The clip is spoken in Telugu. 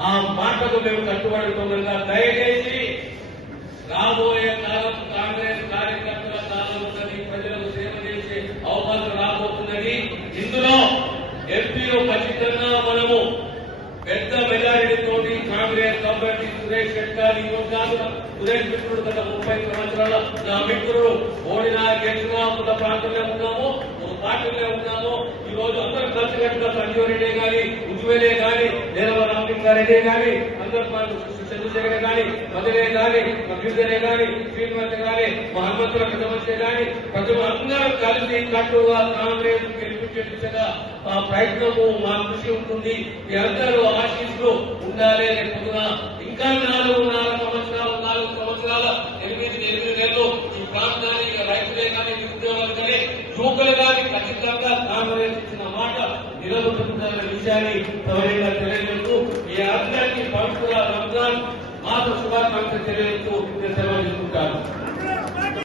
ఆ మాటకు మేము కట్టుబడుతున్నా దయచేసి రాబోయే కాలం కాంగ్రెస్ కార్యకర్తల కాలం ఉన్నది, ప్రజలకు సేవ చేసే అవకాశం రాబోతున్నది. ఇందులో ఎంపీలో ఖచ్చితంగా మనము పెద్ద మెజారిటీతో కాంగ్రెస్ అభ్యర్థి సురేష్ షెట్కార్ సురేష్ మిత్రుడు గత 30 సంవత్సరాల నా మిత్రుడు ఓడినా గెలిచినా ఉన్న ప్రాంతంలో ఉన్నాము, ఒక పార్టీలో ఉన్నాము. ఈ రోజు అందరూ కలిసికట్టుగా సంజీవ్ రెడ్డి గాని, ఉజ్వలే గాని, నీలవ రామకృష్ణారెడ్డి గాని, అందరూ చంద్రశేఖర్ గాని, మధురే గాని, అభ్యుదరే గాని, శ్రీనివాస గాని, మా హనుమంతుల సమస్య గాని, ప్రతి అందరూ కలిసి కట్టుగా కాంగ్రెస్ గెలిపించే దిశగా ఆ ప్రయత్నము మా కృషి ఉంటుంది. మీ అందరూ ఆశీస్సులు ఉండాలి. రేపు ఇంకా 4 సంవత్సరాల 8 నెలలు ఈ ప్రాంతానికి రైతులే కానీ, నిరుద్యోగులు కానీ, యువకులు కానీ ఖచ్చితంగా కాంగ్రెస్ ఇచ్చిన మాట నిలబడుతున్న విషయాన్ని సౌర్యంగా తెలియజేస్తూ ఈ అందరికీ పవిత్ర రంజాన్ మాత శుభాకాంక్షలు తెలియజేస్తూ